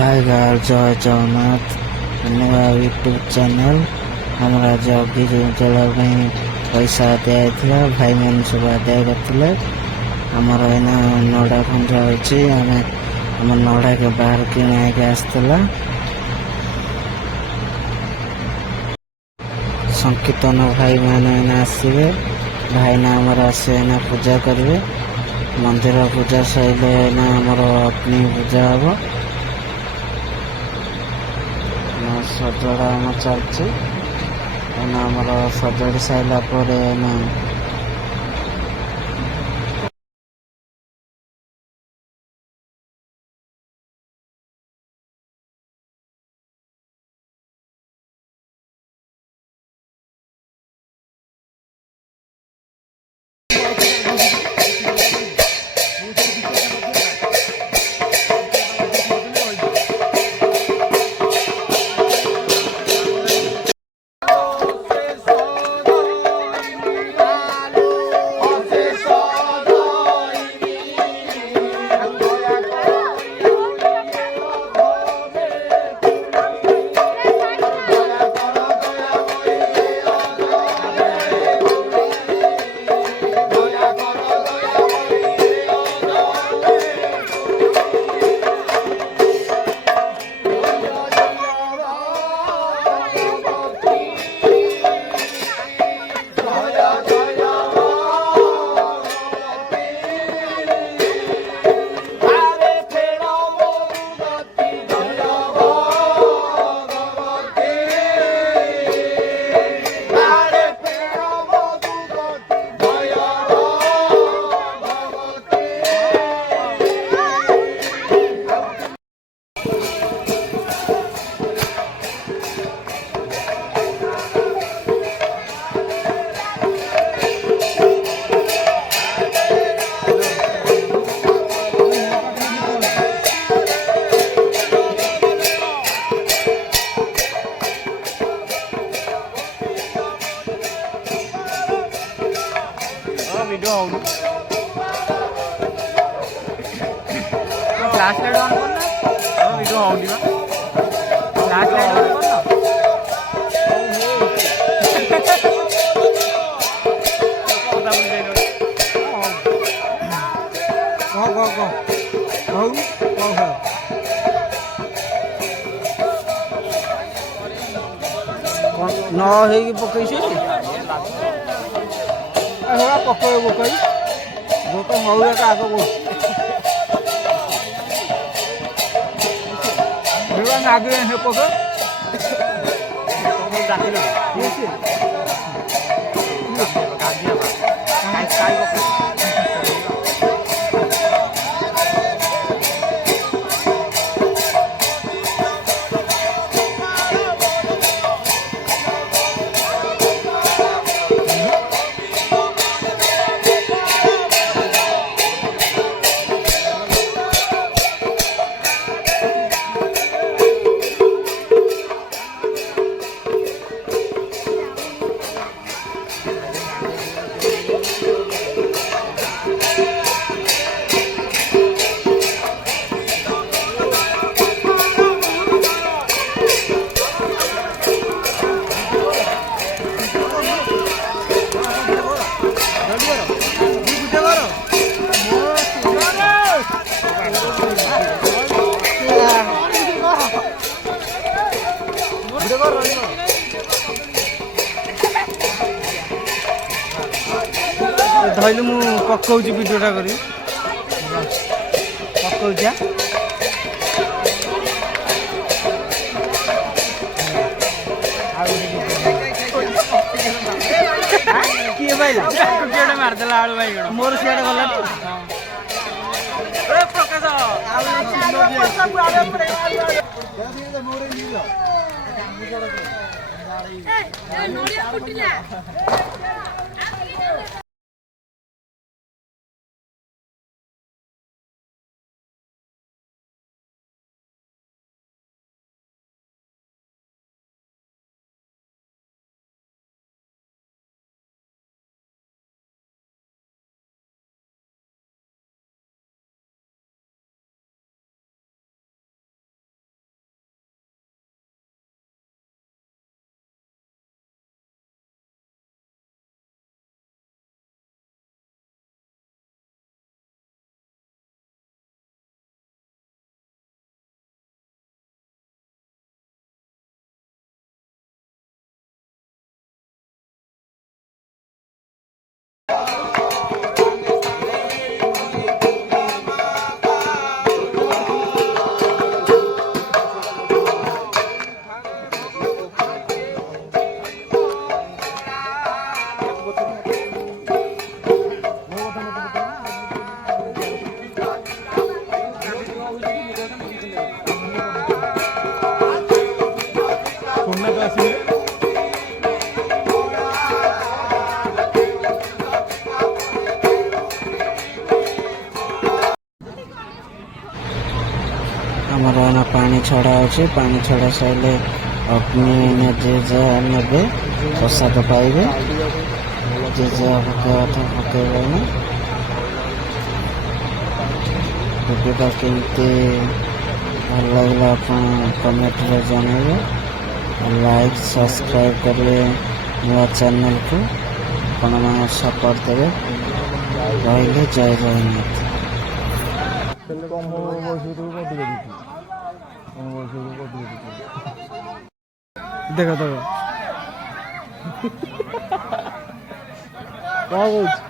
Hi guys, जय जगन्नाथ। धन्यवाद YouTube channel हमारा जो अभी चला पैसा दिया भाई मैंने सब आदाय करते आमर एना नड़ा खंड अच्छी आम नड़ा के बाहर किना के आसला संकीर्तन भाई मैंने आसवे भाई ना आमर आसना पूजा करेंगे मंदिर पूजा सैले आमर अग्नि पूजा हम सजड़ा आम चलती आमर सजड़ी सारा वीडियो फ्लैश लाइट ऑन करना video out flash light on करना न पकई पकड़ पकई जो तो मऊरा का आगे आगे पकड़ धैलु मु पकाऊँ भिडियोटा करी पकाऊँ किए पाइला मारदेला आलू भाई मोर सियाड़े गला ଆମର ଏଇନା ପାଣି ଛଡ଼ା ଅଛି। ପାଣି ଛଡ଼ା ସରିଲେ ଅଗ୍ନି ଯେ ଯାହା ନେବେ ପ୍ରସାଦ ପାଇବେ। ଯେ ଯାହା ପକେଇବା କଥା ପକେଇବେ ନା। ଭିଡ଼ିଓଟା କେମିତି ଭଲ ଲାଗିଲା ଆପଣ କମେଣ୍ଟରେ ଜଣାଇବେ। ଲାଇକ୍ ସବସ୍କ୍ରାଇବ୍ କରିବେ ନୂଆ ଚ୍ୟାନେଲକୁ। ଆପଣମାନେ ସପୋର୍ଟ ଦେବେ। ରହିଲେ ଜୟ ଜଗନ୍ନାଥ। ଦେଖ ଦେଖ କଣ କହୁଛି